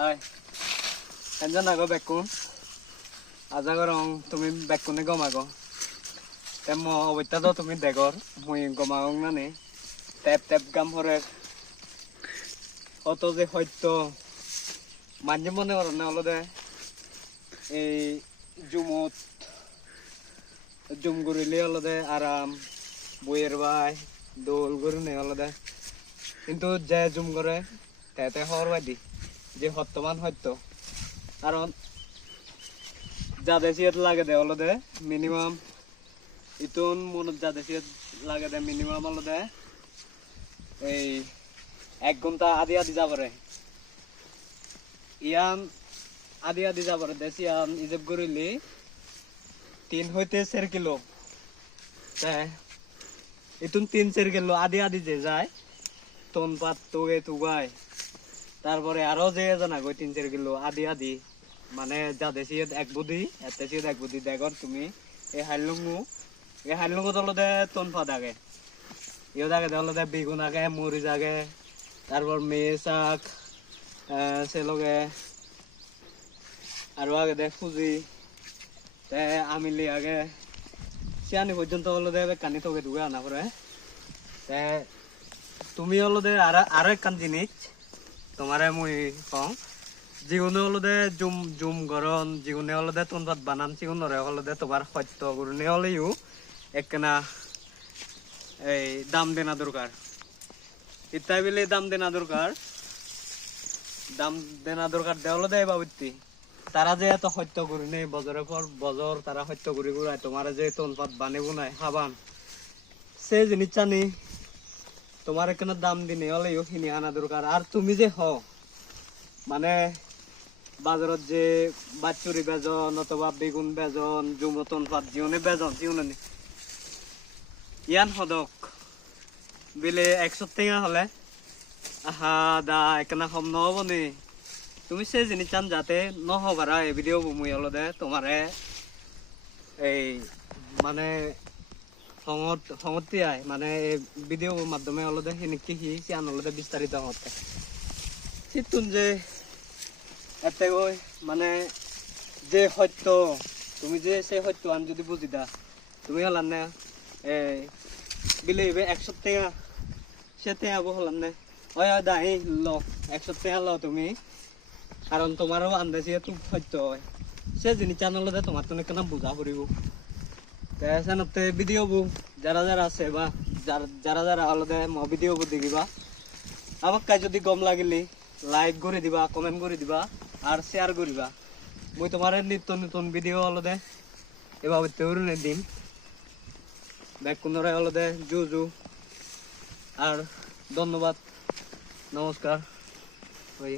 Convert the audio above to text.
Hai, kanjan nago bekkun. Aja gorong tumi bekkune gomago. Temo obitta to tumi degor. Mui gomagong nani. Tep gam hore. Oto je hoyto manje mone orne olode. এই জুমত zoom গরিলে অলদে আরাম বইয়ের ভাই দোল গরু নেই অলদে কিন্তু যে zoom করে তাতে হওয়ার বাদি যে হত্যমান হত্য কারণ যাদের সিয়াত লাগে দে অলদে মিনিমাম ইতুন মনত যাদের সিয়াত লাগে দে মিনিমাম অলদে এই 1 ঘন্টা আদি যাবরে ইয়ান আদি যাবরে দেশি আম ইজেব গরিলি 3 হইতে 4 কিলো ইতুন 3-4 কিলো আদি যে যায় তন পাত তোগে তুগায় তারপরে আরো যে জানা গই 3-4 কিলো আদি মানে যা দেশি এক বুদি এতে সি এক বুদি দেখর তুমি এই হাইলুঙ্গু তলদে তন পা দাগে ইও দাগে তলদে বেগুন আগে মরিচ আগে তারপর মেয়ে শাক সে লগে আর আগে দেখ ফুজি তে আমিলি আগে সিয়ানি পর্যন্ত হলো দে কানি তোকে দুগে আনা করে তে তুমি হলো দে আর একখান জিনিস তোমারে মুই কং জীবনে হলো দে জুম গরম জীবনে হলো দে তোন ভাত বানান জীবনরে হলো দে তোমার সত্য গুরুনে হলেও একখানা এই দাম দেনা দরকার ইত্যাই বিলে দাম দেনা দরকার দেওয়ালো দেয় বাবুতি তারা যে এত সত্য করি নেই বজরের পর বজর তারা সত্য করি ঘুরায় তোমার যে তনপাত বানিব নাই খাবান সে জিনিস জানি তোমার এখানে দাম দিনে হলেও কিনে আনা দরকার আর তুমি যে মানে বাজারত যে বাচ্চুরি বেজন অথবা বেগুন বেজন জুমো তনপাত জিওনে বেজন জিওনে ইয়ান হদক বিলে 100 টাকা হলে আহা দা এখানে কম নহব নি তুমি সে জিনিস চান যাতে নহবারা এই ভিডিও মুই হলদে তোমারে এই মানে সংগতি আয় মানে এই ভিডিও মাধ্যমে হলদে হিনিকি হি সিয়ান হলদে বিস্তারিত হতে সিতুন যে এতে গই মানে যে সত্য তুমি যে সে সত্য আন যদি বুঝিদা তুমি হলাম না এই বিলে 100 টাকা সেতে আবো হলাম না ওই দাই ল 100 টাকা ল তুমি কারণ তোমারও আন্দাজি তো সত্য হয় সে জিনিস চ্যানেলতে তোমার তো কেন বুঝা পড়ব তাই ভিডিও বু যারা আছে বা যারা হলদে ভিডিও বু দেখিবা আমার কাজ যদি গম লাগিলি লাইক করে দিবা কমেন্ট করে দিবা আর শেয়ার করিবা মই তোমার নিত্য নতুন ভিডিও হলদে এভাবে তৈরি দিন দেখ কোনরে হলদে জু আর ধন্যবাদ নমস্কার ওই